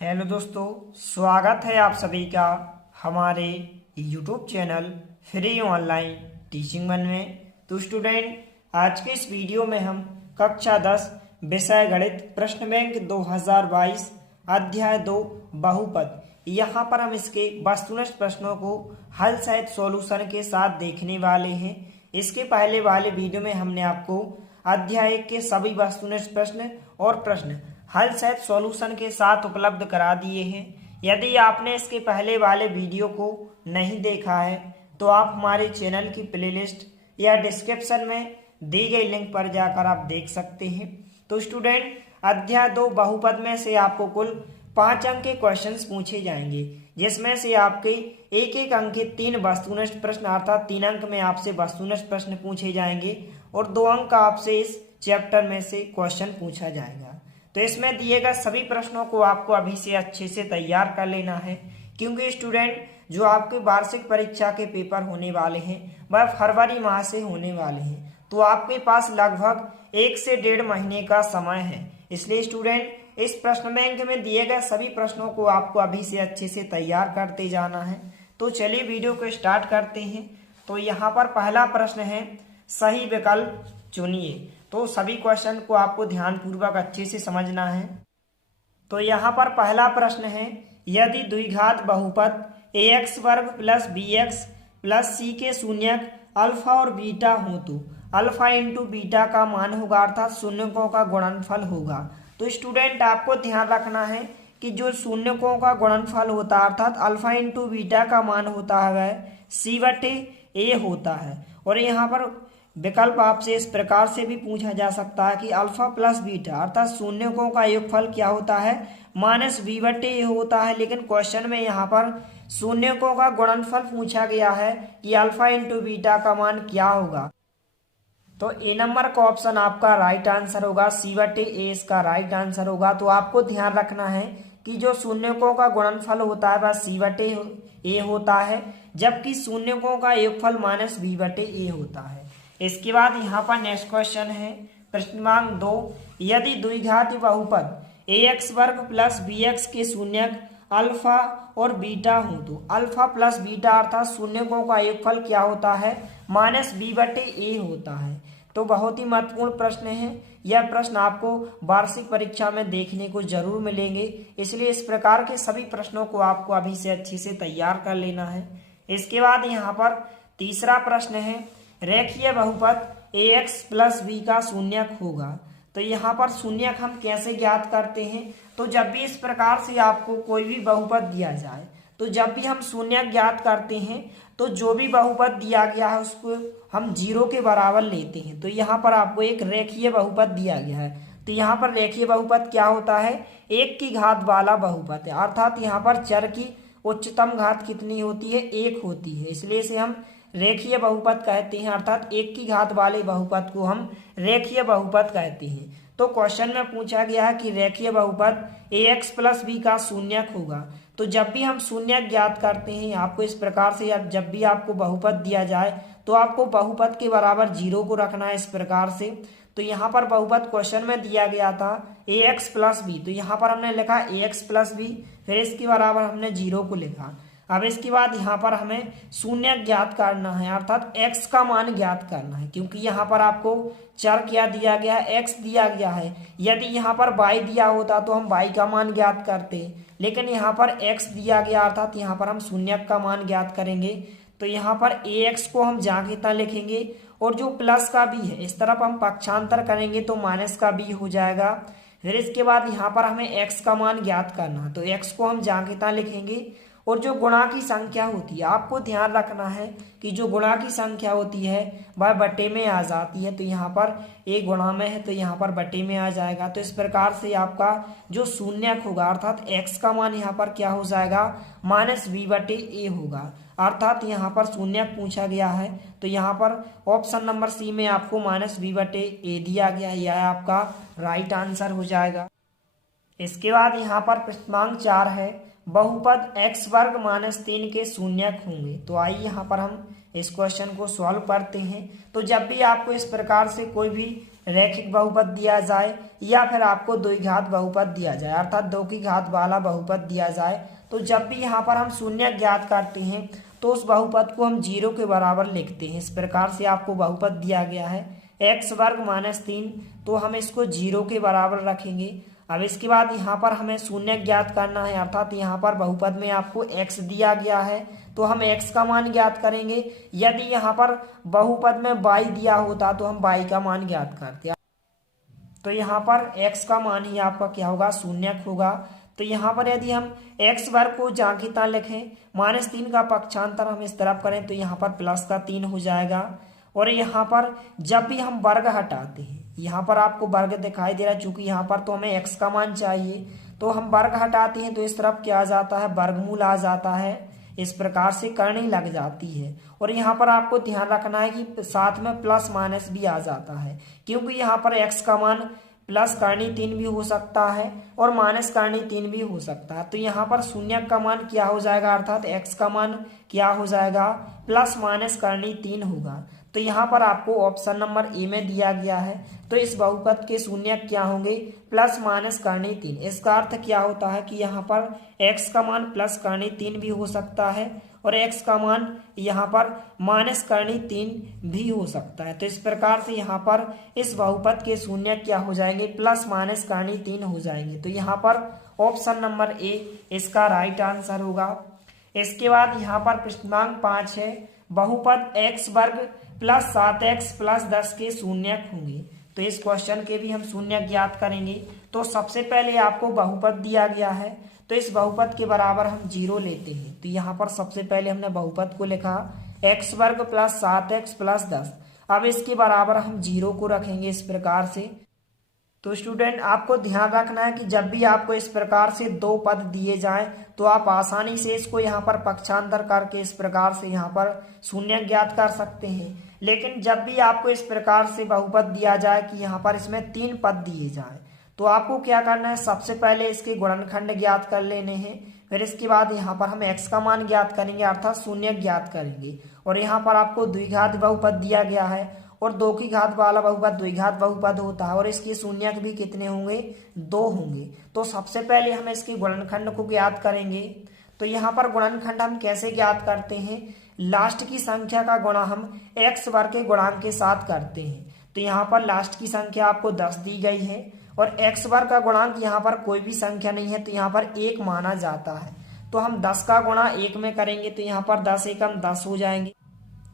Hello दोस्तों, स्वागत है आप सभी का हमारे YouTube channel free online teaching one में। तो स्टूडेंट, आज के इस वीडियो में हम कक्षा 10 विषय गणित प्रश्न बैंक 2022 अध्याय 2 बहुपद, यहाँ पर हम इसके वस्तुनिष्ठ प्रश्नों को हल सहित सॉल्यूशन के साथ देखने वाले हैं। इसके पहले वाले वीडियो में हमने आपको अध्याय 1 के सभी वस्तुनिष्ठ प्रश्न और प्रश्न हल सहित सॉल्यूशन के साथ उपलब्ध करा दिए हैं। यदि आपने इसके पहले वाले वीडियो को नहीं देखा है तो आप हमारे चैनल की प्लेलिस्ट या डिस्क्रिप्शन में दी गई लिंक पर जाकर आप देख सकते हैं। तो स्टूडेंट, अध्याय 2 बहुपद में से आपको कुल 5 अंक के क्वेश्चंस पूछे जाएंगे, जिसमें से आपके एक एक अंक के 3 वस्तुनिष्ठ प्रश्न अर्थात 3 अंक में आपसे वस्तुनिष्ठ प्रश्न पूछे जाएंगे और 2 अंक का आपसे इस चैप्टर में से क्वेश्चन पूछा जाएगा। तो इसमें दिए गए सभी प्रश्नों को आपको अभी से अच्छे से तैयार कर लेना है, क्योंकि स्टूडेंट जो आपके वार्षिक परीक्षा के पेपर होने वाले हैं वह फरवरी माह से होने वाले हैं। तो आपके पास लगभग 1 से 1.5 महीने का समय है। इसलिए स्टूडेंट, इस प्रश्न बैंक में दिए गए सभी प्रश्नों को आपको अभी से अच्छे से तैयार करते जाना है। तो चलिए वीडियो को स्टार्ट करते हैं। तो यहाँ पर पहला प्रश्न है, सही विकल्प चुनिए। तो सभी क्वेश्चन को आपको ध्यानपूर्वक अच्छे से समझना है। तो यहाँ पर पहला प्रश्न है, यदि द्विघात बहुपद ax वर्ग प्लस bx प्लस c के शून्यक अल्फा और बीटा हो तो अल्फा इंटू बीटा का मान होगा अर्थात शून्यकों का गुणनफल होगा। तो स्टूडेंट, आपको ध्यान रखना है कि जो शून्यकों का गुणनफल होता है अर्थात अल्फा इंटू बीटा का मान होता है वह c/a होता है। और यहाँ पर विकल्प आपसे इस प्रकार से भी पूछा जा सकता है कि अल्फा प्लस बीटा अर्थात शून्यकों का योगफल क्या होता है, -b/a होता है। लेकिन क्वेश्चन में यहाँ पर शून्यकों का गुणनफल पूछा गया है कि अल्फा इंटू बीटा का मान क्या होगा। तो ए नंबर का ऑप्शन आपका राइट आंसर होगा, c/a इसका राइट आंसर होगा। तो आपको ध्यान रखना है कि जो शून्यकों का गुणनफल होता है वह c/a होता है, जबकि शून्यकों का योगफल -b/a होता है। इसके बाद यहाँ पर नेक्स्ट क्वेश्चन है, प्रश्न क्रमांक 2, यदि द्विघात बहुपद ax वर्ग प्लस bx के शून्यक अल्फा और बीटा हो तो अल्फा प्लस बीटा अर्थात शून्यकों का योगफल क्या होता है, -b/a होता है। तो बहुत ही महत्वपूर्ण प्रश्न है। यह प्रश्न आपको वार्षिक परीक्षा में देखने को जरूर मिलेंगे, इसलिए इस प्रकार के सभी प्रश्नों को आपको अभी से अच्छे से तैयार कर लेना है। इसके बाद यहाँ पर तीसरा प्रश्न है, रेखीय बहुपद ax प्लस b का शून्यक होगा। तो यहाँ पर शून्यक हम कैसे ज्ञात करते हैं, तो जब भी इस प्रकार से आपको कोई भी बहुपद दिया जाए तो जब भी हम शून्यक ज्ञात करते हैं तो जो भी बहुपद दिया गया है उसको हम 0 के बराबर लेते हैं। तो यहाँ पर आपको एक रेखीय बहुपद दिया गया है। तो यहाँ पर रेखीय बहुपद क्या होता है, 1 की घात वाला बहुपद है, अर्थात यहाँ पर चर की उच्चतम घात कितनी होती है, 1 होती है। इसलिए इसे हम रेखीय बहुपद कहते हैं, अर्थात 1 की घात वाले बहुपद को हम रेखीय बहुपद कहते हैं। तो क्वेश्चन में पूछा गया है कि रेखीय बहुपद ax प्लस b का शून्यक होगा। तो जब भी हम शून्यक ज्ञात करते हैं आपको इस प्रकार से, जब भी आपको बहुपद दिया जाए तो आपको बहुपद के बराबर 0 को रखना है इस प्रकार से। तो यहाँ पर बहुपद क्वेश्चन में दिया गया था ax प्लस b, तो यहाँ पर हमने लिखा ax प्लस b, फिर इसके बराबर हमने 0 को लिखा। अब इसके बाद यहाँ पर हमें शून्यक ज्ञात करना है अर्थात x का मान ज्ञात करना है, क्योंकि यहाँ पर आपको चर क्या दिया गया है, x दिया गया है। यदि यहाँ पर y दिया होता तो हम y का मान ज्ञात करते, लेकिन यहाँ पर x दिया गया अर्थात यहाँ पर हम शून्यक का मान ज्ञात करेंगे। तो यहाँ पर ax को हम जांघिता लिखेंगे और जो प्लस का b है इस तरफ हम पक्षांतर करेंगे तो माइनस का b हो जाएगा। फिर इसके बाद यहाँ पर हमें x का मान ज्ञात करना है, तो x को हम जांघिता लिखेंगे और जो गुणा की संख्या होती है आपको ध्यान रखना है कि जो गुणा की संख्या होती है वह बटे में आ जाती है। तो यहाँ पर a गुणा में है तो यहाँ पर बटे में आ जाएगा। तो इस प्रकार से आपका जो शून्यक होगा अर्थात x का मान यहाँ पर क्या हो जाएगा, -b/a होगा, अर्थात यहाँ पर शून्यक पूछा गया है। तो यहाँ पर ऑप्शन नंबर सी में आपको -b/a दिया गया है, यह आपका राइट आंसर हो जाएगा। इसके बाद यहाँ पर प्रश्न क्रमांक 4 है, बहुपद x वर्ग -3 के शून्यक होंगे। तो आइए यहाँ पर हम इस क्वेश्चन को सॉल्व करते हैं। तो जब भी आपको इस प्रकार से कोई भी रैखिक बहुपद दिया जाए या फिर आपको द्विघात बहुपद दिया जाए, अर्थात 2 की घात वाला बहुपद दिया जाए, तो जब भी यहाँ पर हम शून्य ज्ञात करते हैं तो उस बहुपद को हम 0 के बराबर लिखते हैं। इस प्रकार से आपको बहुपद दिया गया है x वर्ग माइनस 3, तो हम इसको 0 के बराबर रखेंगे। अब इसके बाद यहाँ पर हमें शून्य ज्ञात करना है, अर्थात यहाँ पर बहुपद में आपको x दिया गया है तो हम x का मान ज्ञात करेंगे। यदि यहाँ पर बहुपद में y दिया होता तो हम y का मान ज्ञात करते, तो यहाँ पर x का मान ही आपका क्या होगा, शून्य होगा। तो यहाँ पर यदि हम x वर्ग को जांघिता लिखें, माइनस 3 का पक्षांतर हम इस तरफ करें तो यहाँ पर प्लस का 3 हो जाएगा। और यहाँ पर जब भी हम वर्ग हटाते हैं, यहाँ पर आपको वर्ग दिखाई दे रहा है, चूंकि यहाँ पर तो हमें x का मान चाहिए, तो हम वर्ग हटाते हैं तो इस तरफ क्या आ जाता है, वर्गमूल आ जाता है। इस प्रकार से करनी लग जाती है। और यहाँ पर आपको ध्यान रखना है कि साथ में प्लस माइनस भी आ जाता है, क्योंकि यहाँ पर x का मान प्लस करनी 3 भी हो सकता है और माइनस करनी 3 भी हो सकता है। तो यहाँ पर शून्य का मान क्या हो जाएगा, अर्थात x का मान क्या हो जाएगा, प्लस माइनस करनी 3 होगा। तो यहाँ पर आपको ऑप्शन नंबर ए में दिया गया है। तो इस बहुपद के शून्य क्या होंगे, प्लस माइनस करनी 3। इसका अर्थ क्या होता है कि यहाँ पर x का मान प्लस करनी 3 भी हो सकता है और x का मान यहाँ पर माइनस करनी 3 भी हो सकता है। तो इस प्रकार से यहाँ पर इस बहुपद के शून्य क्या हो जाएंगे, प्लस माइनस करनी 3 हो जाएंगे। तो यहाँ पर ऑप्शन नंबर ए इसका राइट आंसर होगा। इसके बाद यहाँ पर प्रश्नांक 5 है, बहुपद x वर्ग प्लस 7x प्लस 10 के शून्यक होंगे। तो इस क्वेश्चन के भी हम शून्य ज्ञात करेंगे। तो सबसे पहले आपको बहुपद दिया गया है, तो इस बहुपद के बराबर हम 0 लेते हैं। तो यहाँ पर सबसे पहले हमने बहुपद को लिखा x वर्ग प्लस 7x प्लस 10। अब इसके बराबर हम 0 को रखेंगे इस प्रकार से। तो स्टूडेंट आपको ध्यान रखना है कि जब भी आपको इस प्रकार से 2 पद दिए जाएं तो आप आसानी से इसको यहाँ पर पक्षांतर करके इस प्रकार से यहाँ पर शून्य ज्ञात कर सकते हैं। लेकिन जब भी आपको इस प्रकार से बहुपद दिया जाए कि यहाँ पर इसमें 3 पद दिए जाए, तो आपको क्या करना है, सबसे पहले इसके गुणनखंड ज्ञात कर लेने हैं। फिर इसके बाद यहाँ पर हम x का मान ज्ञात करेंगे, अर्थात शून्य ज्ञात करेंगे। और यहाँ पर आपको द्विघात बहुपद दिया गया है और 2 की घात वाला बहुपद द्विघात बहुपद होता है और इसके शून्यक भी कितने होंगे, 2 होंगे। तो सबसे पहले हम इसके गुणनखंड को ज्ञात करेंगे। तो यहाँ पर गुणनखंड हम कैसे ज्ञात करते हैं, लास्ट की संख्या का गुणा हम x वर्ग के गुणांक के साथ करते हैं। तो यहाँ पर लास्ट की संख्या आपको 10 दी गई है और x वर्ग का गुणांक यहाँ पर कोई भी संख्या नहीं है, तो यहाँ पर 1 माना जाता है। तो हम 10 का गुणा 1 में करेंगे तो यहाँ पर 10 एकम 10 हो जाएंगे।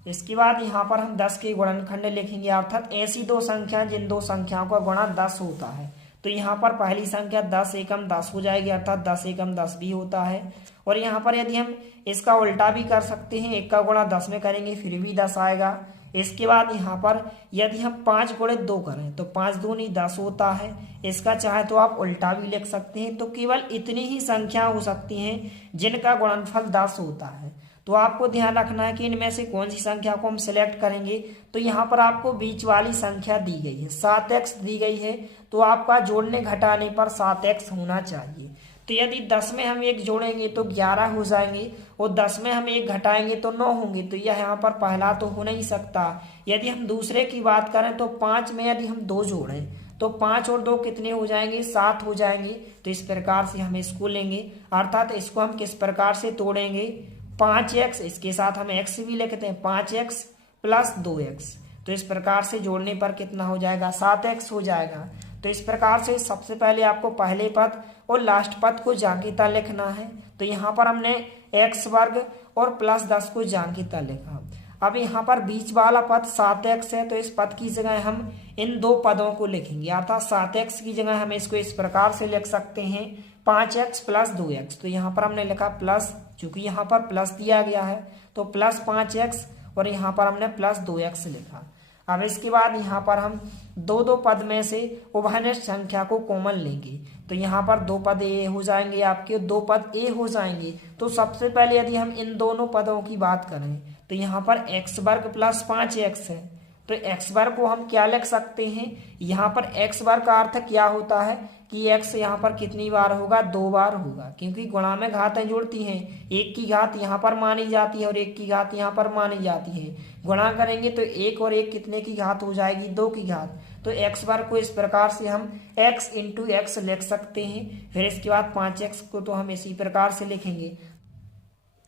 इसके बाद यहाँ पर हम 10 के गुणनखंड लिखेंगे, अर्थात ऐसी 2 संख्या जिन 2 संख्याओं का गुणा 10 होता है। तो यहाँ पर पहली संख्या 10 एकम 10 हो जाएगी, अर्थात 10 एकम 10 भी होता है। और यहाँ पर यदि हम इसका उल्टा भी कर सकते हैं, 1 का गुणा 10 में करेंगे फिर भी 10 आएगा। इसके बाद यहाँ पर यदि हम 5 गुणे 2 करें तो 5 दूनी 10 होता है। इसका चाहे तो आप उल्टा भी लिख सकते हैं। तो केवल इतनी ही संख्या हो सकती हैं जिनका गुणनफल 10 होता है। तो आपको ध्यान रखना है कि इनमें से कौन सी संख्या को हम सिलेक्ट करेंगे। तो यहाँ पर आपको बीच वाली संख्या दी गई है, 7x दी गई है, तो आपका जोड़ने घटाने पर 7x होना चाहिए। तो यदि 10 में हम 1 जोड़ेंगे तो 11 हो जाएंगे और 10 में हम 1 घटाएंगे तो 9 होंगे। तो यह यहाँ पर पहला तो हो नहीं सकता। यदि हम दूसरे की बात करें तो 5 में यदि हम 2 जोड़ें तो 5 और 2 कितने हो जाएंगे, 7 हो जाएंगे। तो इस प्रकार से हम इसको लेंगे, अर्थात इसको हम किस प्रकार से तोड़ेंगे, 5x, इसके साथ हम x भी लिखते हैं, 5x प्लस 2x। तो इस प्रकार से जोड़ने पर कितना हो जाएगा, 7x हो जाएगा। तो इस प्रकार से सबसे पहले आपको पहले पद और लास्ट पद को जांघिता लिखना है। तो यहाँ पर हमने x वर्ग और प्लस 10 को जांघिता लिखा। अब यहाँ पर बीच वाला पद 7x है, तो इस पद की जगह हम इन 2 पदों को लिखेंगे, अर्थात 7x की जगह हम इसको इस प्रकार से लिख सकते हैं 5x प्लस 2x। तो यहाँ पर हमने लिखा प्लस, चूंकि यहाँ पर प्लस दिया गया है तो प्लस 5x और यहाँ पर हमने प्लस 2x लिखा। अब इसके बाद यहाँ पर हम 2 पद में से उभयनिष्ठ संख्या को कॉमन लेंगे। तो यहाँ पर 2 पद ए हो जाएंगे, आपके 2 पद ए हो जाएंगे। तो सबसे पहले यदि हम इन दोनों पदों की बात करें तो यहाँ पर x वर्ग प्लस 5x है। तो x वर्ग को हम क्या लिख सकते हैं, यहाँ पर x वर्ग का अर्थ क्या होता है कि x यहाँ पर कितनी बार होगा, 2 बार होगा, क्योंकि गुणा में घातें जुड़ती हैं। 1 की घात यहाँ पर मानी जाती है और 1 की घात यहाँ पर मानी जाती है। गुणा करेंगे तो 1 और 1 कितने की घात हो जाएगी, 2 की घात। तो एक्स वर्ग को इस प्रकार से हम x इंटू एक्स लिख सकते हैं। फिर इसके बाद 5x को तो हम इसी प्रकार से लिखेंगे।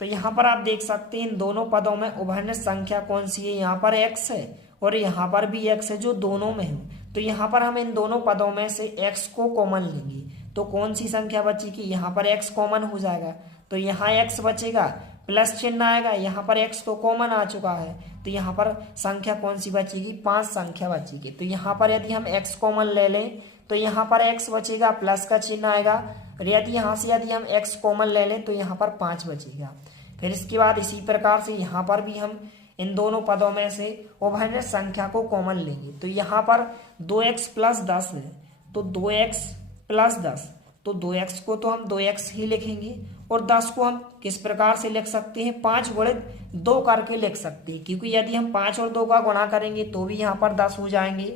तो यहाँ पर आप देख सकते हैं इन दोनों पदों में उभयनिष्ठ संख्या कौन सी है, यहाँ पर x है और यहाँ पर भी x है जो दोनों में है। तो यहाँ पर हम इन दोनों पदों में से x को कॉमन लेंगे तो कौन सी संख्या बचेगी, यहाँ पर x कॉमन हो जाएगा तो यहाँ x बचेगा, प्लस चिन्ह आएगा, यहाँ पर x तो कॉमन आ चुका है तो यहाँ पर संख्या कौन सी बचेगी, 5 संख्या बचेगी। तो यहाँ पर यदि हम x कॉमन ले लें तो यहाँ पर x बचेगा, प्लस का चिन्ह आएगा, और यदि हम x कॉमन ले लें तो यहाँ पर 5 बचेगा। फिर इसके बाद इसी प्रकार से यहाँ पर भी हम इन दोनों पदों में से उभयनिष्ठ संख्या को कॉमन लेंगे। तो यहाँ पर 2x प्लस 10 है तो 2x प्लस 10, तो 2x को तो हम 2x ही लिखेंगे और 10 को हम किस प्रकार से लिख सकते हैं, 5 गुणित 2 करके लिख सकते हैं, क्योंकि यदि हम 5 और 2 का गुणा करेंगे तो भी यहाँ पर 10 हो जाएंगे।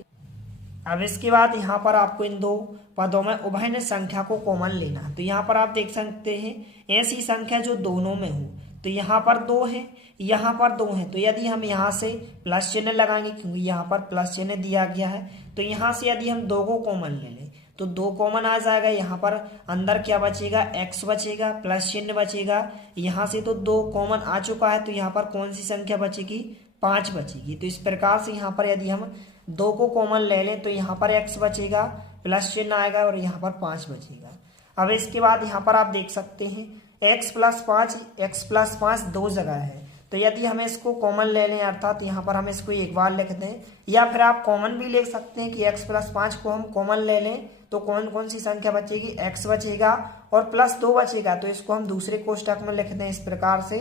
अब इसके बाद यहाँ पर आपको इन दो पदों में उभयनिष्ठ संख्या को कॉमन लेना है। तो यहाँ पर आप देख सकते हैं ऐसी संख्या जो दोनों में हो, तो यहाँ पर 2 है, यहाँ पर 2 है, तो यदि हम यहाँ से प्लस चिन्ह लगाएंगे क्योंकि यहाँ पर प्लस चिन्ह दिया गया है, तो यहाँ से यदि हम 2 को कॉमन ले लें तो 2 कॉमन आ जाएगा, यहाँ पर अंदर क्या बचेगा, x बचेगा, प्लस चिन्ह बचेगा, यहाँ से तो 2 कॉमन आ चुका है तो यहाँ पर कौन सी संख्या बचेगी, 5 बचेगी। तो इस प्रकार से यहाँ पर यदि हम 2 को कॉमन ले लें तो यहाँ पर x बचेगा, प्लस चिन्ह आएगा और यहाँ पर 5 बचेगा। अब इसके बाद यहाँ पर आप देख सकते हैं x प्लस 5 दो जगह है, तो यदि हमें इसको कॉमन ले लें अर्थात यहाँ पर हम इसको एक बार लिख दें, या फिर आप कॉमन भी लिख सकते हैं कि x प्लस 5 को हम कॉमन ले लें तो कौन कौन सी संख्या बचेगी, x बचेगा और प्लस 2 बचेगा, तो इसको हम दूसरे कोष्टक में लिख दें इस प्रकार से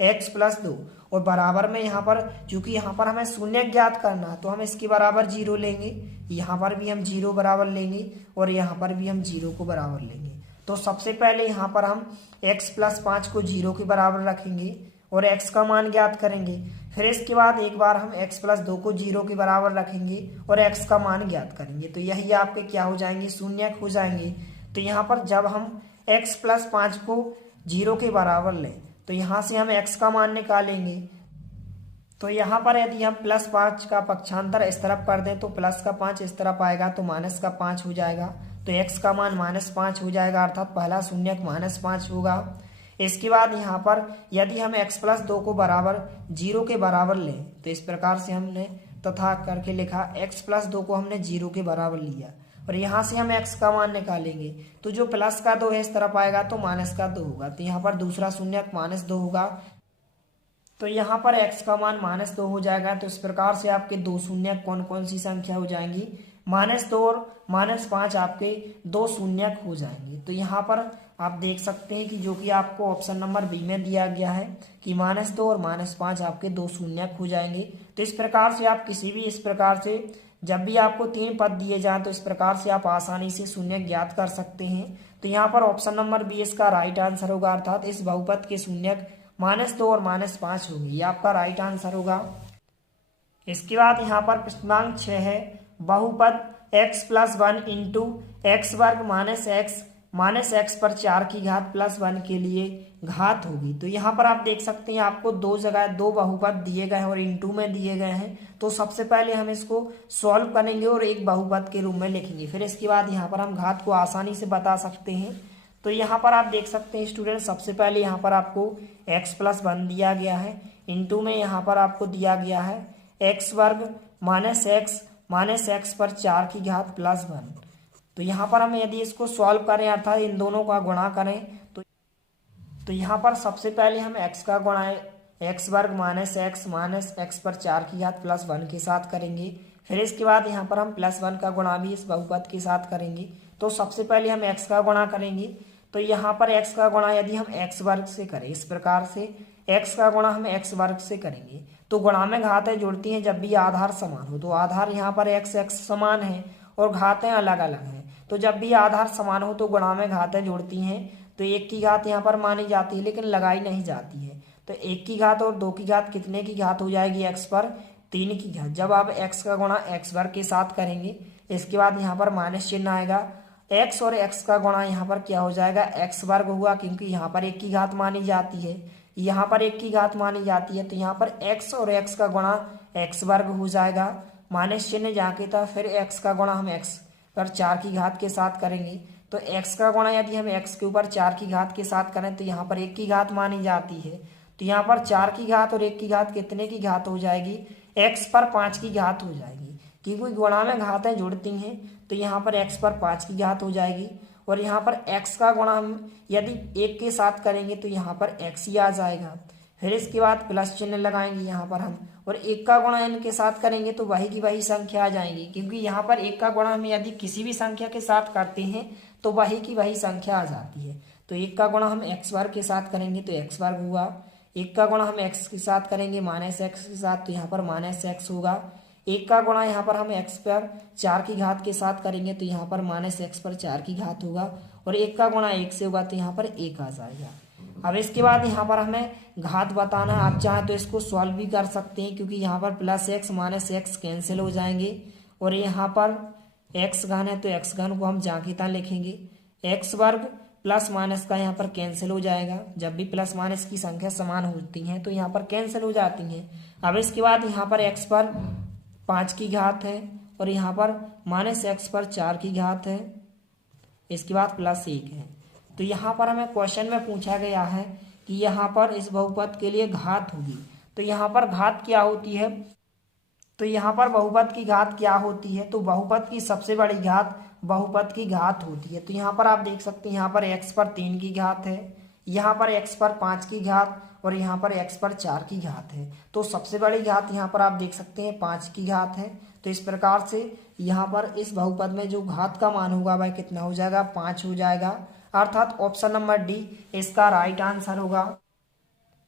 x प्लस 2 और बराबर में यहाँ पर चूंकि यहाँ पर हमें शून्य ज्ञात करना है तो हम इसके बराबर 0 लेंगे, यहाँ पर भी हम 0 बराबर लेंगे और यहाँ पर भी हम 0 को बराबर लेंगे। तो सबसे पहले यहाँ पर हम x प्लस 5 को 0 के बराबर रखेंगे और x का मान ज्ञात करेंगे। फिर इसके बाद एक बार हम x प्लस 2 को 0 के बराबर रखेंगे और x का मान ज्ञात करेंगे, तो यही आपके क्या हो जाएंगे, शून्य हो जाएंगे। तो यहाँ पर जब हम x प्लस 5 को 0 के बराबर लें तो यहाँ से हम x का मान निकालेंगे। तो यहाँ पर यदि हम प्लस 5 का पक्षांतर इस तरफ कर दें तो प्लस का 5 इस तरफ आएगा तो माइनस का 5 हो जाएगा, तो x का मान -5 हो जाएगा अर्थात पहला शून्य -5 होगा। इसके बाद यहाँ पर यदि हम x प्लस 2 को बराबर 0 के बराबर लें तो इस प्रकार से हमने तथा करके लिखा, x प्लस 2 को हमने 0 के बराबर लिया और यहाँ से हम x का मान निकालेंगे, तो जो प्लस का 2 है इस तरफ आएगा तो माइनस का 2 होगा, तो यहाँ पर दूसरा शून्य -2 होगा, तो यहाँ पर x का मान -2 हो जाएगा। तो इस प्रकार से आपके दो शून्य कौन कौन सी संख्या हो जाएंगी, -2 और -5 आपके दो शून्य हो जाएंगे। तो यहाँ पर आप देख सकते हैं कि जो कि आपको ऑप्शन नंबर बी में दिया गया है कि -2 और -5 आपके दो शून्य हो जाएंगे। तो इस प्रकार से आप किसी भी इस प्रकार से जब भी आपको 3 पद दिए जाएं तो इस प्रकार से आप आसानी से शून्य ज्ञात कर सकते हैं। तो यहाँ पर ऑप्शन नंबर बी इसका राइट आंसर होगा, अर्थात इस बहुपद के शून्य -2 और -5 होंगे, ये आपका राइट आंसर होगा। इसके बाद यहाँ पर प्रश्नांक 6 है, बहुपद x प्लस 1 इंटू एक्स वर्ग माइनस एक्स पर 4 की घात प्लस 1 के लिए घात होगी। तो यहाँ पर आप देख सकते हैं आपको दो जगह दो बहुपद दिए गए हैं और इंटू में दिए गए हैं। तो सबसे पहले हम इसको सॉल्व करेंगे और एक बहुपद के रूप में लिखेंगे, फिर इसके बाद यहाँ पर हम घात को आसानी से बता सकते हैं। तो यहाँ पर आप देख सकते हैं स्टूडेंट, सबसे पहले यहाँ पर आपको x प्लस 1 दिया गया है, इंटू में यहाँ पर आपको दिया गया है एक्स वर्ग माइनस एक्स पर 4 की घात प्लस 1। तो यहाँ पर हम यदि इसको सॉल्व करें अर्थात इन दोनों का गुणा करें तो यहाँ पर सबसे पहले हम x का गुणा एक्स वर्ग माइनस एक्स पर 4 की घात प्लस 1 के साथ करेंगे। फिर इसके बाद यहाँ पर हम प्लस 1 का गुणा भी इस बहुपद के साथ करेंगे। तो सबसे पहले हम x का गुणा करेंगे, तो यहाँ पर x का गुणा यदि हम x वर्ग से करें, इस प्रकार से x का गुणा हम x वर्ग से करेंगे। तो गुणा में घातें जुड़ती हैं जब भी आधार समान हो, तो आधार यहाँ पर x समान है और घातें अलग अलग हैं। तो जब भी आधार समान हो तो गुणा में घातें जुड़ती हैं, तो 1 की घात यहाँ पर मानी जाती है लेकिन लगाई नहीं जाती है। तो 1 की घात और 2 की घात कितने की घात हो जाएगी, x पर 3 की घात। जब आप x का गुणा x वर्ग के साथ करेंगे, इसके बाद यहाँ पर माइनस चिन्ह आएगा, x और x का गुणा यहाँ पर क्या हो जाएगा, x वर्ग हुआ, क्योंकि यहाँ पर 1 की घात मानी जाती है, यहाँ पर 1 की घात मानी जाती है, तो यहाँ पर x और x का गुणा x वर्ग हो जाएगा। माइनस चिन्ह जाके था, फिर x का गुणा हम x पर 4 की घात के साथ करेंगे। तो x का गुणा यदि हम x के ऊपर 4 की घात के साथ करें तो यहाँ पर 1 की घात मानी जाती है। तो यहाँ पर 4 की घात और 1 की घात कितने की घात हो जाएगी, x पर 5 की घात हो जाएगी, क्योंकि गुणा में घातें जुड़ती हैं। तो यहाँ पर x पर 5 की घात हो जाएगी, और यहाँ पर x का गुणा हम यदि 1 के साथ करेंगे तो यहाँ पर x ही आ जाएगा। फिर इसके बाद प्लस चिन्ह लगाएंगे यहाँ पर हम, और 1 का गुणा n के साथ करेंगे तो वही की वही संख्या आ जाएंगी, क्योंकि यहाँ पर 1 का गुणा हम यदि किसी भी संख्या के साथ करते हैं तो वही की वही संख्या आ जाती है। तो 1 का गुणा हम x वर्ग के साथ करेंगे तो x वर्ग हुआ, 1 का गुणा हम x के साथ करेंगे माइनस x के साथ तो यहाँ पर माइनस x होगा, 1 का गुणा यहाँ पर हम x पर 4 की घात के साथ करेंगे तो यहाँ पर माइनस x पर 4 की घात होगा, और 1 का गुणा 1 से होगा तो यहाँ पर 1 आ जाएगा। अब इसके बाद यहाँ पर हमें घात बताना है। आप चाहें तो इसको सॉल्व भी कर सकते हैं, क्योंकि यहाँ पर plus x minus x cancel हो जाएंगे, और यहाँ पर x घन है तो x घन को हम जांघिता लिखेंगे, x वर्ग प्लस माइनस का यहाँ पर कैंसिल हो जाएगा। जब भी प्लस माइनस की संख्या समान होती हैं तो यहाँ पर कैंसिल हो जाती हैं। अब इसके बाद यहाँ पर x पर 5 की घात है, और यहाँ पर माइनस x पर 4 की घात है, इसके बाद प्लस 1 है। तो यहाँ पर हमें क्वेश्चन में पूछा गया है कि यहाँ पर इस बहुपद के लिए घात होगी, तो यहाँ पर घात क्या होती है, तो यहाँ पर बहुपद की घात क्या होती है, तो बहुपद की सबसे बड़ी घात बहुपद की घात होती है। तो यहाँ पर आप देख सकते हैं, यहाँ पर x पर 3 की घात है, यहाँ पर x पर 5 की घात, और यहाँ पर x पर 4 की घात है। तो सबसे बड़ी घात यहाँ पर आप देख सकते हैं 5 की घात है। तो इस प्रकार से यहाँ पर इस बहुपद में जो घात का मान होगा वह कितना हो जाएगा, 5 हो जाएगा, अर्थात ऑप्शन नंबर डी इसका राइट आंसर होगा।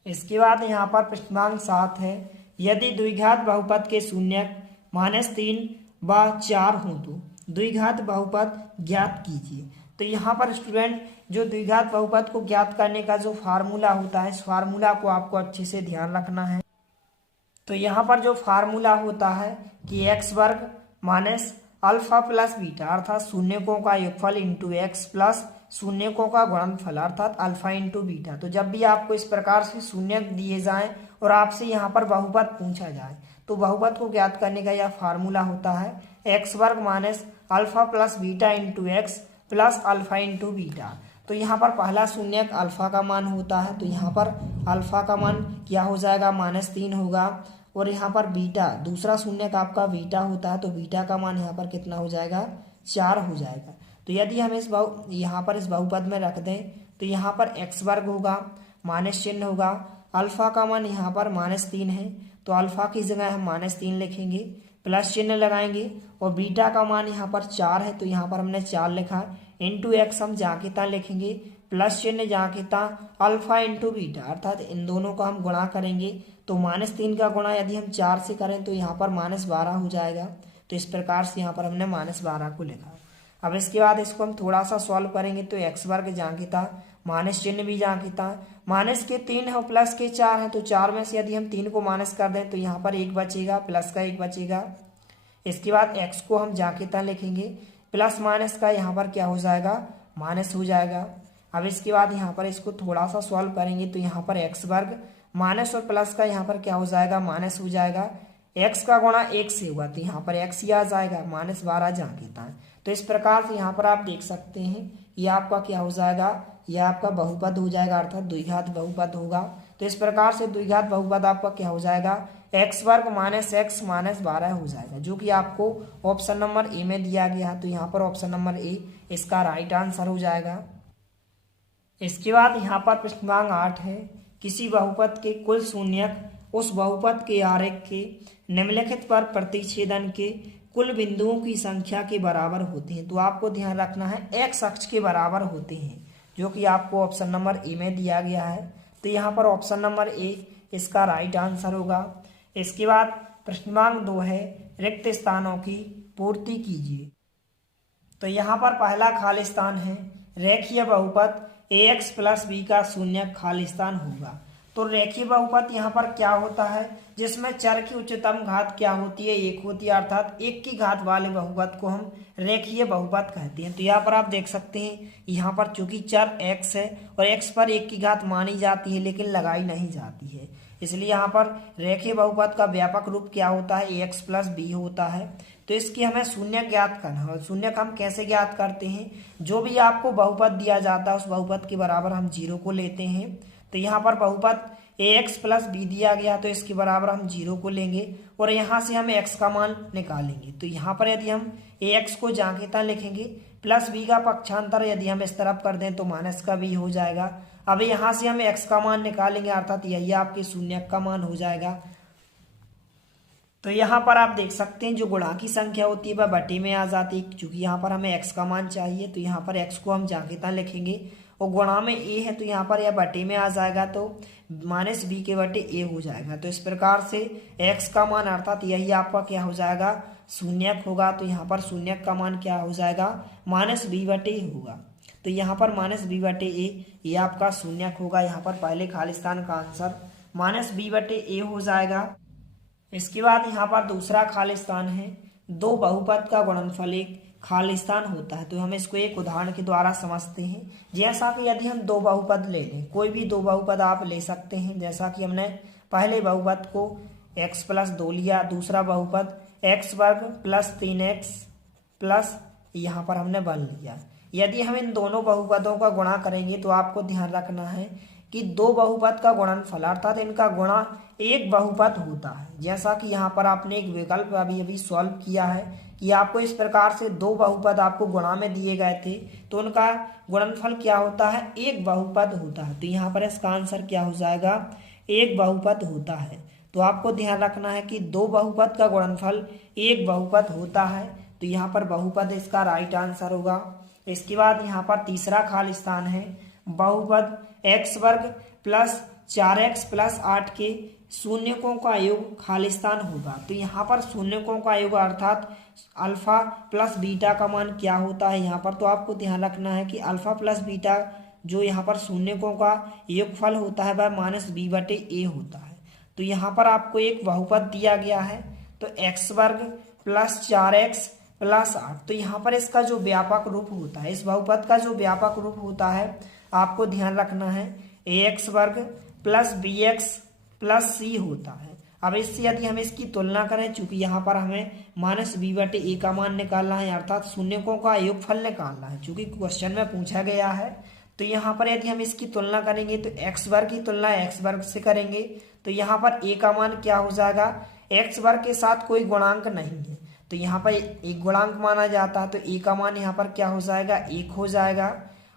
इसके बाद यहाँ पर प्रश्नांक 7 है, यदि द्विघात बहुपद के शून्यक -3 व 4 हो तो द्विघात बहुपद ज्ञात कीजिए। तो यहाँ पर स्टूडेंट जो द्विघात बहुपद को ज्ञात करने का जो फार्मूला होता है, इस फार्मूला को आपको अच्छे से ध्यान रखना है। तो यहाँ पर जो फार्मूला होता है कि x वर्ग माइनस अल्फा प्लस बीटा, अर्थात शून्यकों का योगफल इंटू एक्स प्लस शून्यकों का गुणनफल, अर्थात अल्फा इंटू बीटा। तो जब भी आपको इस प्रकार से शून्यक दिए जाएं और आपसे यहाँ पर बहुपद पूछा जाए तो बहुपद को ज्ञात करने का यह फार्मूला होता है एक्स वर्ग minus alpha plus beta into x plus alpha into beta. तो यहाँ पर पहला शून्यक अल्फा का मान होता है, तो यहाँ पर अल्फा का मान क्या हो जाएगा, -3 होगा, और यहाँ पर बीटा दूसरा शून्यक आपका बीटा होता है, तो बीटा का मान यहाँ पर कितना हो जाएगा, 4 हो जाएगा। तो यदि हम यहाँ पर इस बहुपद में रख दें तो यहाँ पर x वर्ग होगा, माइनस चिन्ह होगा, अल्फा का मान यहाँ पर -3 है तो अल्फा की जगह हम -3 लिखेंगे, प्लस चिन्ह लगाएंगे, और बीटा का मान यहाँ पर 4 है तो यहाँ पर हमने 4 लिखा, इंटू एक्स हम जाकिता लिखेंगे, प्लस चिन्ह जाकिता अल्फा इंटू बीटा, अर्थात इन दोनों को हम गुणा करेंगे। तो -3 का गुणा यदि हम 4 से करें तो यहाँ पर -12 हो जाएगा। तो इस प्रकार से यहाँ पर हमने -12 को लिखा। अब इसके बाद इसको हम थोड़ा सा सॉल्व करेंगे तो एक्स वर्ग जांकिता, माइनस चिन्ह भी जांकिता, माइनस के 3 है और प्लस के 4 है, तो 4 में से यदि हम 3 को माइनस कर दें तो यहाँ पर 1 बचेगा, प्लस का 1 बचेगा। इसके बाद एक्स को हम जांकिता लिखेंगे, प्लस माइनस का यहाँ पर क्या हो जाएगा, माइनस हो जाएगा। अब इसके बाद यहाँ पर इसको थोड़ा सा सॉल्व करेंगे तो यहाँ पर एक्स वर्ग माइनस और प्लस का यहाँ पर क्या हो जाएगा, माइनस हो जाएगा। एक्स का गुणा 1 से हुआ तो यहाँ पर एक्स ही आ जाएगा, -12 जांकिता है। तो इस प्रकार से यहाँ पर आप देख सकते हैं ये आपका क्या हो जाएगा, ये आपका बहुपद हो जाएगा, अर्थात द्विघात बहुपद होगा। तो इस प्रकार से द्विघात बहुपद आपका क्या हो जाएगा, एक्स वर्ग माइनस एक्स -12 हो जाएगा, जो कि आपको ऑप्शन नंबर ए में दिया गया है। तो यहाँ पर ऑप्शन नंबर ए इसका राइट आंसर हो जाएगा। इसके बाद यहाँ पर प्रश्नांक 8 है, किसी बहुपद के कुल शून्यक उस बहुपद के आरेख के निम्नलिखित पर प्रतिच्छेदन के कुल बिंदुओं की संख्या के बराबर होते हैं। तो आपको ध्यान रखना है एक्स अक्ष के बराबर होते हैं, जो कि आपको ऑप्शन नंबर ए में दिया गया है। तो यहाँ पर ऑप्शन नंबर ए इसका राइट आंसर होगा। इसके बाद प्रश्नांक 2 है, रिक्त स्थानों की पूर्ति कीजिए। तो यहाँ पर पहला खाली स्थान है, रेखीय बहुपद ax प्लस बी का शून्यक खाली स्थान होगा। तो रेखीय बहुपद यहाँ पर क्या होता है, जिसमें चर की उच्चतम घात क्या होती है, 1 होती है, अर्थात 1 की घात वाले बहुपद को हम रेखीय बहुपद कहते हैं। तो यहाँ पर आप देख सकते हैं, यहाँ पर चूंकि चर x है और x पर 1 की घात मानी जाती है लेकिन लगाई नहीं जाती है, इसलिए यहाँ पर रेखीय बहुपद का व्यापक रूप क्या होता है, ax प्लस बी होता है। तो इसकी हमें शून्य ज्ञात करना है। शून्य हम कैसे ज्ञात करते हैं, जो भी आपको बहुपद दिया जाता है उस बहुपद के बराबर हम 0 को लेते हैं। तो यहाँ पर बहुपद ax प्लस बी दिया गया तो इसके बराबर हम 0 को लेंगे और यहाँ से हम x का मान निकालेंगे। तो यहाँ पर यदि हम ax को जांघिता लिखेंगे प्लस b का पक्षांतर यदि हम इस तरफ कर दें तो माइनस का b हो जाएगा। अब यहाँ से हम x का मान निकालेंगे अर्थात यही आपके शून्य का मान हो जाएगा। तो यहाँ पर आप देख सकते हैं जो गुणा की संख्या होती है वह बटे में आ जाती है, क्योंकि यहाँ पर हमें x का मान चाहिए। तो यहाँ पर x को हम जांघिता लिखेंगे और गुणा में a है तो यहाँ पर यह बटे में आ जाएगा तो माइनस बी के बटे a हो जाएगा। तो इस प्रकार से x का मान अर्थात यही आपका क्या हो जाएगा, शून्यक होगा। तो यहाँ पर शून्यक का मान क्या हो जाएगा, माइनस बी बटे होगा। तो यहाँ पर माइनस बी बटे a ये आपका शून्यक होगा। यहाँ पर पहले खाली स्थान का आंसर माइनस बी बटे a हो जाएगा। इसके बाद यहाँ पर दूसरा खाली स्थान है, दो बहुपद का गुणनफल एक खाली स्थान होता है। तो हम इसको एक उदाहरण के द्वारा समझते हैं। जैसा कि यदि हम दो बहुपद ले लें, कोई भी दो बहुपद आप ले सकते हैं। जैसा कि हमने पहले बहुपद को x प्लस 2 लिया, दूसरा बहुपद x वर्ग प्लस 3x प्लस यहाँ पर हमने 1 लिया। यदि हम इन दोनों बहुपदों का गुणा करेंगे तो आपको ध्यान रखना है कि दो बहुपद का गुणनफल अर्थात इनका गुणा एक बहुपद होता है। जैसा कि यहाँ पर आपने एक विकल्प अभी सॉल्व किया है कि आपको इस प्रकार से दो बहुपद आपको गुणा में दिए गए थे तो उनका गुणनफल क्या होता है, एक बहुपद होता है। तो यहाँ पर इसका आंसर क्या हो जाएगा, एक बहुपद होता है। तो आपको ध्यान रखना है कि दो बहुपद का गुणनफल एक बहुपद होता है। तो यहाँ पर बहुपद इसका राइट आंसर होगा। इसके बाद यहाँ पर तीसरा खाली स्थान है, बहुपद x वर्ग प्लस 4x प्लस 8 के शून्यकों का योग खाली स्थान होगा। तो यहाँ पर शून्यकों का योग अर्थात अल्फा प्लस बीटा का मान क्या होता है यहाँ पर, तो आपको ध्यान रखना है कि अल्फा प्लस बीटा जो यहाँ पर शून्यकों का योगफल होता है वह माइनस बी बटे ए होता है। तो यहाँ पर आपको एक बहुपद दिया गया है तो x वर्ग प्लस 4x प्लस 8। तो यहाँ पर इसका जो व्यापक रूप होता है, इस बहुपद का जो व्यापक रूप होता है आपको ध्यान रखना है ax वर्ग प्लस bx प्लस c होता है। अब इससे यदि हम इसकी तुलना करें, चूंकि यहाँ पर हमें माइनस बी बटे ए का मान निकालना है अर्थात शून्यकों का योगफल निकालना है, चूंकि क्वेश्चन में पूछा गया है। तो यहाँ पर यदि हम इसकी तुलना करेंगे तो x वर्ग की तुलना x वर्ग से करेंगे तो यहाँ पर a का मान क्या हो जाएगा, x वर्ग के साथ कोई गुणांक नहीं है तो यहाँ पर एक गुणांक माना जाता है। तो a का मान यहाँ पर क्या हो जाएगा, 1 हो जाएगा।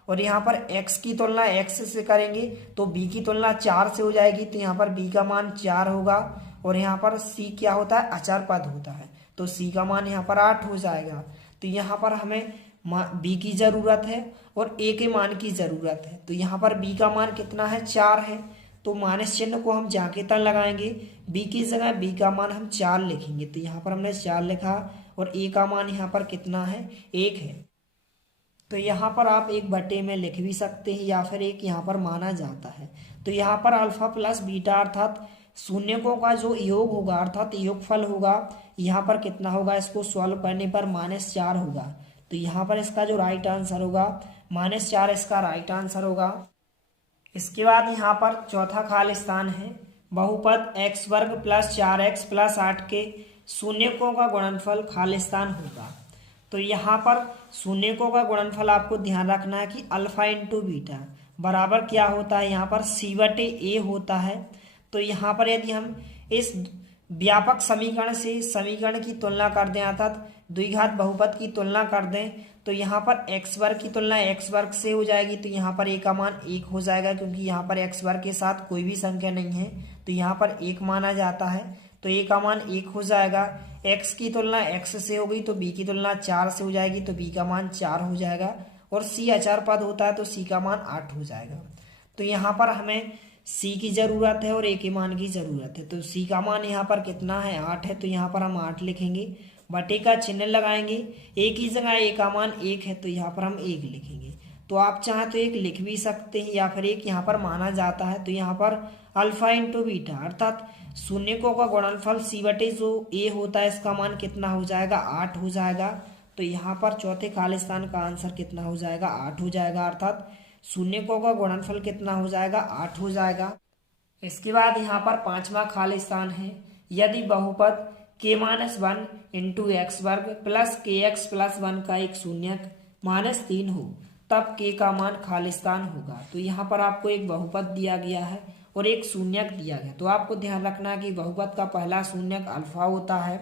और यहाँ पर x की तुलना x से करेंगे तो b की तुलना 4 से हो जाएगी तो यहाँ पर b का मान 4 होगा। और यहाँ पर c क्या होता है, अचर पद होता है तो c का मान यहाँ पर 8 हो जाएगा। तो यहाँ पर हमें b की ज़रूरत है और a के मान की ज़रूरत है। तो यहाँ पर b का मान कितना है, 4 है। तो माइनस चिन्ह को हम जाकेता लगाएंगे, b की जगह b का मान हम 4 लिखेंगे। तो यहाँ पर हमने 4 लिखा और a का मान यहाँ पर कितना है, 1 है। तो यहाँ पर आप एक बटे में लिख भी सकते हैं या फिर एक यहाँ पर माना जाता है। तो यहाँ पर अल्फा प्लस बीटा अर्थात शून्यकों का जो योग होगा अर्थात योगफल होगा यहाँ पर कितना होगा, इसको सॉल्व करने पर -4 होगा। तो यहाँ पर इसका जो राइट आंसर होगा -4 इसका राइट आंसर होगा। इसके बाद यहाँ पर चौथा खाली स्थान है, बहुपद x वर्ग प्लस 4x प्लस 8 के शून्यकों का गुणनफल खाली स्थान होगा। तो यहाँ पर शून्यकों का गुणनफल आपको ध्यान रखना है कि अल्फा इंटू बीटा बराबर क्या होता है, यहाँ पर c बटे ए होता है। तो यहाँ पर यदि हम इस व्यापक समीकरण से समीकरण की तुलना कर दें अर्थात द्विघात बहुपद की तुलना कर दें तो यहाँ पर x वर्ग की तुलना x वर्ग से हो जाएगी। तो यहाँ पर a का मान 1 हो जाएगा, क्योंकि यहाँ पर x वर्ग के साथ कोई भी संख्या नहीं है तो यहाँ पर 1 माना जाता है। तो a का मान 1 हो जाएगा। x की तुलना x से हो गई तो b की तुलना 4 से हो जाएगी तो b का मान 4 हो जाएगा। और c अचर पद होता है तो c का मान 8 हो जाएगा। तो यहाँ पर हमें c की ज़रूरत है और a के मान की ज़रूरत है। तो c का मान यहाँ पर कितना है, 8 है। तो यहाँ पर हम 8 लिखेंगे, बटे का चिन्ह लगाएंगे, a की जगह a का मान 1 है तो यहाँ पर हम 1 लिखेंगे। तो आप चाहें तो 1 लिख भी सकते हैं या फिर 1 यहाँ पर माना जाता है। तो यहाँ पर अल्फा इंटू बीटा अर्थात शून्यकों का गुणनफल c बटे जो a होता है इसका मान कितना हो जाएगा, 8 हो जाएगा। तो यहाँ पर चौथे खाली स्थान का आंसर कितना हो जाएगा, 8 हो जाएगा। अर्थात शून्यकों का गुणनफल कितना हो जाएगा, 8 हो जाएगा। इसके बाद यहाँ पर पांचवा खाली स्थान है, यदि बहुपद k-1 इंटू एक्स वर्ग प्लस के एक्स प्लस 1 का एक शून्यक -3 हो तब k का मान खाली स्थान होगा। तो यहाँ पर आपको एक बहुपद दिया गया है और एक शून्यक दिया गया, तो आपको ध्यान रखना है कि बहुपद का पहला शून्यक अल्फा होता है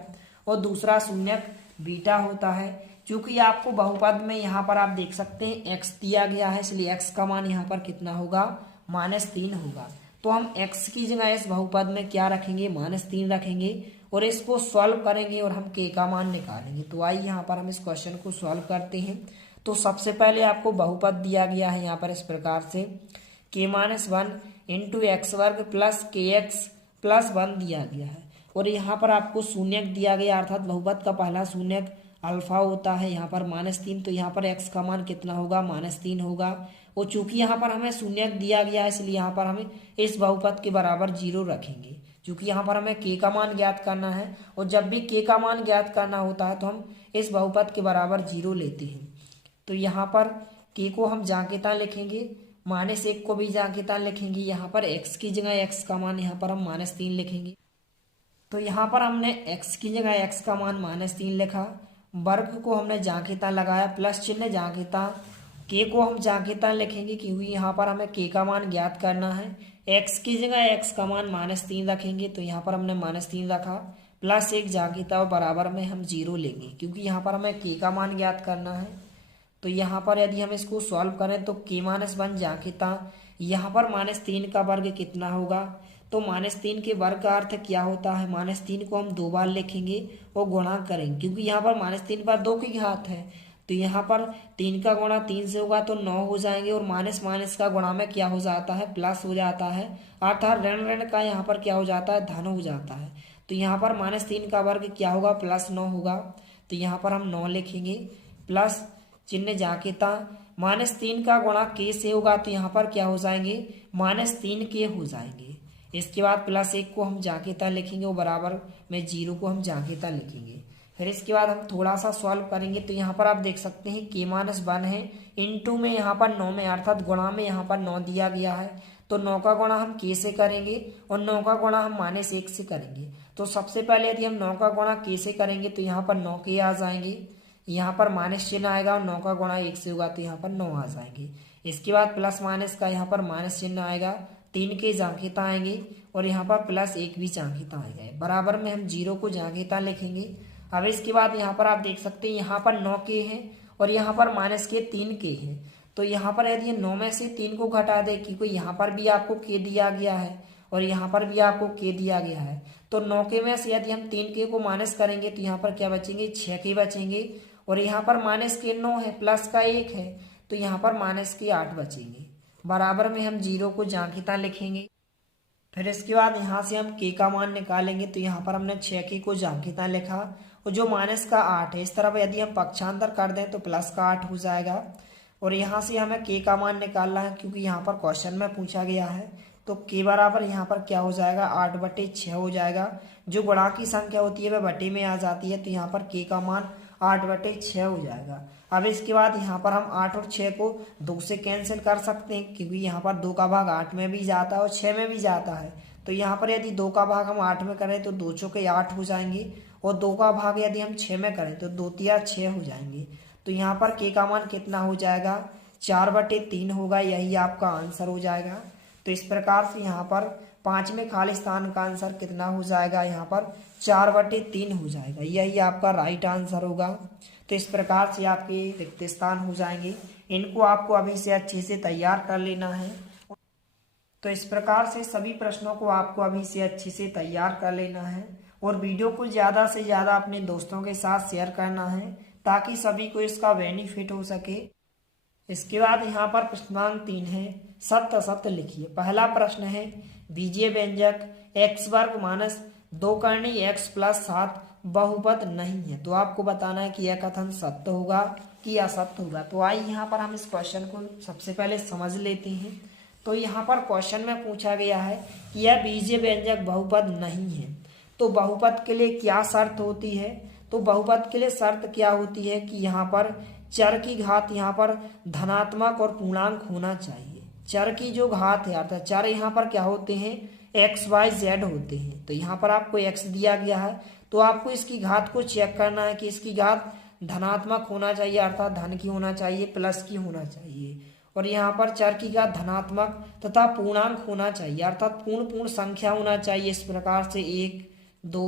और दूसरा शून्यक बीटा होता है। क्योंकि आपको बहुपद में यहाँ पर आप देख सकते हैं x दिया गया है, इसलिए x का मान यहाँ पर कितना होगा, -3 होगा। तो हम x की जगह इस बहुपद में क्या रखेंगे, -3 रखेंगे और इसको सॉल्व करेंगे और हम k का मान निकालेंगे। तो आइए यहाँ पर हम इस क्वेश्चन को सॉल्व करते हैं। तो सबसे पहले आपको बहुपद दिया गया है यहाँ पर इस प्रकार से, k-1 इंटू एक्स वर्ग प्लस के एक्स प्लस 1 दिया गया है और यहाँ पर आपको शून्यक दिया गया, अर्थात बहुपद का पहला शून्यक अल्फा होता है यहाँ पर -3, तो यहाँ पर x का मान कितना होगा, -3 होगा। और चूंकि यहाँ पर हमें शून्यक दिया गया है इसलिए यहाँ पर हमें इस बहुपद के बराबर 0 रखेंगे, क्योंकि यहाँ पर हमें k का मान ज्ञात करना है और जब भी k का मान ज्ञात करना होता है तो हम इस बहुपद के बराबर 0 लेते हैं। तो यहाँ पर k को हम जांकेता लिखेंगे, -1 को भी जांकेता लिखेंगे, यहाँ पर x की जगह x का मान यहाँ पर हम -3 लिखेंगे। तो यहाँ पर हमने x की जगह x का मान -3 लिखा, वर्ग को हमने जांकेता लगाया, प्लस चिन्ह जांकेता, k को हम जांकेता लिखेंगे क्योंकि यहाँ पर हमें k का मान ज्ञात करना है। x की जगह x का मान -3 रखेंगे, तो यहाँ पर हमने -3 रखा, प्लस 1 जांकेता और बराबर में हम 0 लेंगे क्योंकि यहाँ पर हमें k का मान ज्ञात करना है। तो यहाँ पर यदि हम इसको सॉल्व करें तो k-1 जांकेता, यहाँ पर -3 का वर्ग कितना होगा, तो -3 के वर्ग का अर्थ क्या होता है, -3 को हम 2 बार लिखेंगे और गुणा करेंगे क्योंकि यहाँ पर -3 पर 2 की घात है, तो यहाँ पर 3 का गुणा 3 से होगा तो 9 हो जाएंगे और माइनस माइनस का गुणा में क्या हो जाता है, प्लस हो जाता है, अर्थात ऋण ऋण का यहाँ पर क्या हो जाता है, धन हो जाता है। तो यहाँ पर -3 का वर्ग क्या होगा, +9 होगा, तो यहाँ पर हम 9 लिखेंगे, प्लस चिन्ह जाकेता, -3 का गुणा k से होगा तो यहाँ पर क्या हो जाएंगे, -3k हो जाएंगे। इसके बाद +1 को हम जाकेता लिखेंगे और बराबर में 0 को हम जाकेता लिखेंगे। फिर इसके बाद हम थोड़ा सा सॉल्व करेंगे तो यहाँ पर आप देख सकते हैं k-1 है, इनटू में यहाँ पर 9 में अर्थात गुणा में यहाँ पर 9 दिया गया है, तो 9 का गुणा हम k से करेंगे और 9 का गुणा हम -1 से करेंगे। तो सबसे पहले यदि हम 9 का गुणा k से करेंगे तो यहाँ पर 9k आ जाएंगे, यहाँ पर माइनस चिन्ह आएगा और 9 का गुणा 1 से होगा तो यहाँ पर 9 आ जाएंगे। इसके बाद प्लस माइनस का यहाँ पर माइनस चिन्ह आएगा, 3 के जांघिता आएंगे और यहाँ पर +1 भी जांघिता आएगा, बराबर में हम 0 को जांघिता लिखेंगे। अब इसके बाद यहाँ पर आप देख सकते हैं यहाँ पर 9k है और यहाँ पर -3k है, तो यहाँ पर यदि 9 में से 3 को घटा दे, क्योंकि यहाँ पर भी आपको k दिया गया है और यहाँ पर भी आपको k दिया गया है, तो 9k में से यदि हम 3k को माइनस करेंगे तो यहाँ पर क्या बचेंगे, 6k बचेंगे और यहाँ पर -9 है, प्लस का 1 है, तो यहाँ पर -8 बचेंगे, बराबर में हम 0 को जांघिता लिखेंगे। फिर इसके बाद यहाँ से हम k का मान निकालेंगे, तो यहाँ पर हमने 6k को जांघिता लिखा और जो -8 है इस तरफ यदि हम पक्षांतर कर दें तो +8 हो जाएगा और यहाँ से हमें k का मान निकालना है क्योंकि यहाँ पर क्वेश्चन में पूछा गया है। तो k बराबर यहाँ पर क्या हो जाएगा, 8/6 हो जाएगा, जो गुणा की संख्या होती है वह बटे में आ जाती है, तो यहाँ पर k का मान 8/6 हो जाएगा। अब इसके बाद यहाँ पर हम 8 और 6 को 2 से कैंसिल कर सकते हैं क्योंकि यहाँ पर 2 का भाग 8 में भी जाता है और 6 में भी जाता है, तो यहाँ पर यदि 2 का भाग हम 8 में करें तो 2 चौके 8 हो जाएंगे और 2 का भाग यदि हम 6 में करें तो 2 तिया 6 हो जाएंगे। तो यहाँ पर k का मान कितना हो जाएगा, 4/3 होगा, यही आपका आंसर हो जाएगा। तो इस प्रकार से यहाँ पर 5वें खाली स्थान का आंसर कितना हो जाएगा, यहाँ पर 4/3 हो जाएगा, यही आपका राइट आंसर होगा। तो इस प्रकार से आपके रिक्त स्थान हो जाएंगे, इनको आपको अभी से अच्छे से तैयार कर लेना है। तो इस प्रकार से सभी प्रश्नों को आपको अभी से अच्छे से तैयार कर लेना है और वीडियो को ज़्यादा से ज़्यादा अपने दोस्तों के साथ शेयर करना है ताकि सभी को इसका बेनिफिट हो सके। इसके बाद यहाँ पर प्रश्नांक 3 है, सत्य असत्य लिखिए। पहला प्रश्न है, बीजीय व्यंजक x² - 2 करनी x + 7 बहुपद नहीं है, तो आपको बताना है कि यह कथन सत्य होगा कि असत्य होगा। तो आइए यहाँ पर हम इस क्वेश्चन को सबसे पहले समझ लेते हैं। तो यहाँ पर क्वेश्चन में पूछा गया है कि यह बीजीय व्यंजक बहुपद नहीं है, तो बहुपद के लिए क्या शर्त होती है, तो बहुपद के लिए शर्त क्या होती है कि यहाँ पर चर की घात यहाँ पर धनात्मक और पूर्णांक होना चाहिए। चर की जो घात है अर्थात चर यहाँ पर क्या होते हैं, एक्स वाई जेड होते हैं। तो यहाँ पर आपको एक्स दिया गया है, तो आपको इसकी घात को चेक करना है कि इसकी घात धनात्मक होना चाहिए अर्थात धन की होना चाहिए, प्लस की होना चाहिए। और यहाँ पर चर की घात धनात्मक तथा पूर्णांक होना चाहिए अर्थात पूर्ण संख्या होना चाहिए। इस प्रकार से 1 2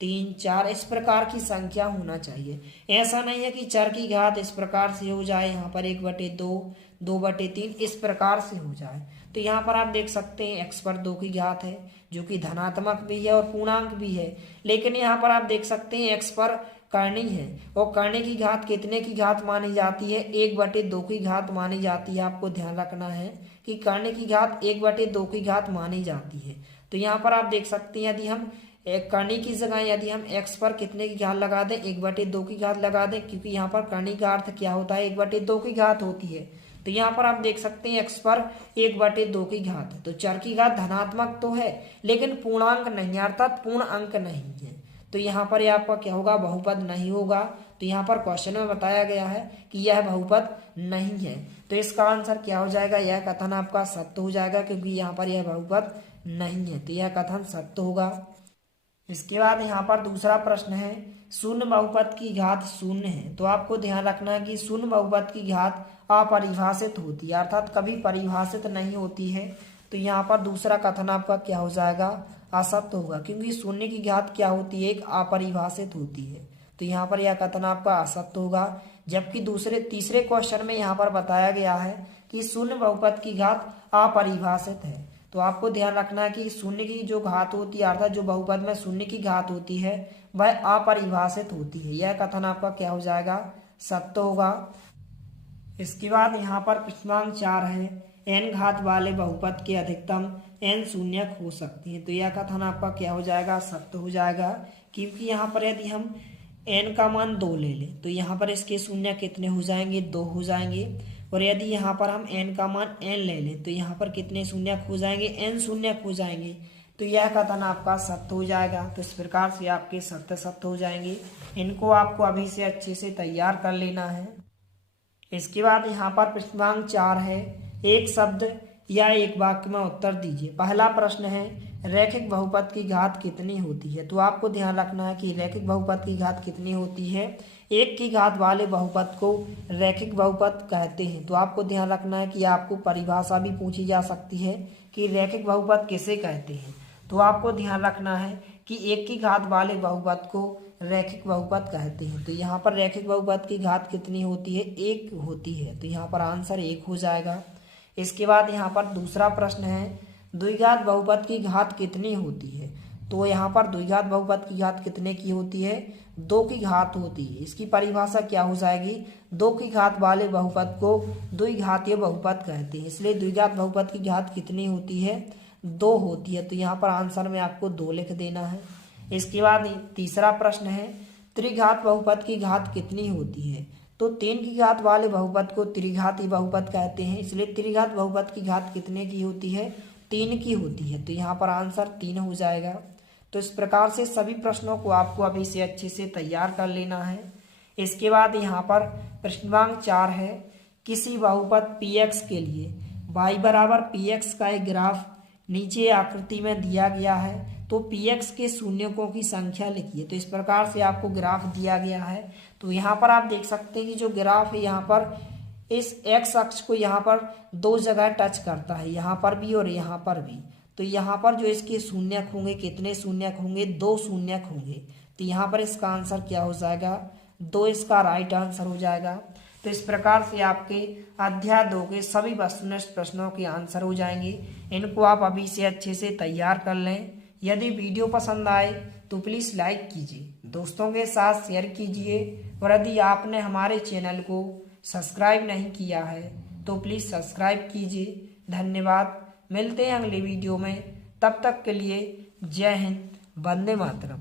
3 4 इस प्रकार की संख्या होना चाहिए। ऐसा नहीं है कि चर की घात इस प्रकार से हो जाए, यहाँ पर 1/2 2/3 इस प्रकार से हो जाए। तो यहाँ पर आप देख सकते हैं x पर 2 की घात है जो कि धनात्मक भी है और पूर्णांक भी है, लेकिन यहाँ पर आप देख सकते हैं x पर करनी है और करने की घात कितने की घात मानी जाती है, 1/2 की घात मानी जाती है। आपको ध्यान रखना है कि करने की घात 1/2 की घात मानी जाती है। तो यहाँ पर आप देख सकते हैं यदि हम करने की जगह यदि हम x पर कितने की घात लगा दें, 1/2 की घात लगा दें, क्योंकि यहाँ पर करने का अर्थ क्या होता है, 1/2 की घात होती है। तो यहाँ पर आप देख सकते हैं x पर 1/2 की घात है, तो चर की घात धनात्मक तो है लेकिन पूर्णांक नहीं है अर्थात पूर्ण अंक नहीं है। तो यहाँ पर यह आपका क्या होगा, बहुपद नहीं होगा। तो यहाँ पर क्वेश्चन में बताया गया है कि यह बहुपद नहीं है, तो इसका आंसर क्या हो जाएगा, यह कथन आपका सत्य हो जाएगा क्योंकि यहाँ पर यह बहुपद नहीं है, तो यह कथन सत्य होगा। इसके बाद यहाँ पर दूसरा प्रश्न है, शून्य बहुपद की घात शून्य है। तो आपको ध्यान रखना है कि शून्य बहुपद की घात अपरिभाषित होती है अर्थात कभी परिभाषित नहीं होती है। तो यहाँ पर दूसरा कथन आपका क्या हो जाएगा, असत्य होगा, क्योंकि शून्य की घात क्या होती है, एक अपरिभाषित होती है। तो यहाँ पर यह कथन आपका असत्य होगा। जबकि तीसरे क्वेश्चन में यहाँ पर बताया गया है कि शून्य बहुपद की घात अपरिभाषित है। तो आपको ध्यान रखना है कि शून्य की जो घात होती है अर्थात जो बहुपद में शून्य की घात होती है वह अपरिभाषित होती है। यह कथन आपका क्या हो जाएगा, सत्य होगा। इसके बाद यहाँ पर प्रश्नांक 4 है, n घात वाले बहुपद के अधिकतम n शून्यक हो सकती है। तो यह कथन आपका क्या हो जाएगा, सत्य हो जाएगा, क्योंकि यहाँ पर यदि हम n का मान 2 ले लें तो यहाँ पर इसके शून्य कितने हो जाएंगे, 2 हो जाएंगे। और यदि यहाँ पर हम n का मान n ले लें तो यहाँ पर कितने शून्यक हो जाएंगे, n शून्यक हो जाएंगे। तो यह कथन आपका सत्य हो जाएगा। तो इस प्रकार से आपके सत्य हो जाएंगे। इनको आपको अभी से अच्छे से तैयार कर लेना है। इसके बाद यहाँ पर प्रश्नांक 4 है, एक शब्द या एक वाक्य में उत्तर दीजिए। पहला प्रश्न है, रैखिक बहुपद की घात कितनी होती है। तो आपको ध्यान रखना है कि रैखिक बहुपद की घात कितनी होती है, 1 की घात वाले बहुपद को रैखिक बहुपद कहते हैं। तो आपको ध्यान रखना है कि आपको परिभाषा भी पूछी जा सकती है कि रैखिक बहुपद किसे कहते हैं। तो आपको ध्यान रखना है कि 1 की घात वाले बहुपद को रैखिक बहुपद कहते हैं। तो यहाँ पर रैखिक बहुपद की घात कितनी होती है, 1 होती है। तो यहाँ पर आंसर 1 हो जाएगा। इसके बाद यहाँ पर दूसरा प्रश्न है, द्विघात बहुपद की घात कितनी होती है। तो यहाँ पर द्विघात बहुपद की घात कितने की होती है, 2 की घात होती है। इसकी परिभाषा क्या हो जाएगी, 2 की घात वाले बहुपद को द्विघातीय बहुपद कहते हैं, इसलिए द्विघात बहुपद की घात कितनी होती है, 2 होती है। तो यहाँ पर आंसर में आपको 2 लिख देना है। इसके बाद तीसरा प्रश्न है, त्रिघात बहुपद की घात कितनी होती है। तो 3 की घात वाले बहुपद को त्रिघाती बहुपद कहते हैं, इसलिए त्रिघात बहुपद की घात कितने की होती है, 3 की होती है। तो यहाँ पर आंसर 3 हो जाएगा। तो इस प्रकार से सभी प्रश्नों को आपको अभी से अच्छे से तैयार कर लेना है। इसके बाद यहाँ पर प्रश्नांक 4 है, किसी बहुपद px के लिए y बराबर px का एक ग्राफ नीचे आकृति में दिया गया है। तो px के शून्यकों की संख्या लिखिए। तो इस प्रकार से आपको ग्राफ दिया गया है। तो यहाँ पर आप देख सकते हैं कि जो ग्राफ है यहाँ पर इस x अक्ष को यहाँ पर 2 जगह टच करता है, यहाँ पर भी और यहाँ पर भी। तो यहाँ पर जो इसके शून्यक होंगे, कितने शून्यक होंगे, 2 शून्यक होंगे। तो यहाँ पर इसका आंसर क्या हो जाएगा, 2 इसका राइट आंसर हो जाएगा। तो इस प्रकार से आपके अध्याय 2 के सभी वस्तुनिष्ठ प्रश्नों के आंसर हो जाएंगे। इनको आप अभी से अच्छे से तैयार कर लें। यदि वीडियो पसंद आए तो प्लीज़ लाइक कीजिए, दोस्तों के साथ शेयर कीजिए, और यदि आपने हमारे चैनल को सब्सक्राइब नहीं किया है तो प्लीज़ सब्सक्राइब कीजिए। धन्यवाद। मिलते हैं अगले वीडियो में, तब तक के लिए जय हिंद, वंदे मातरम।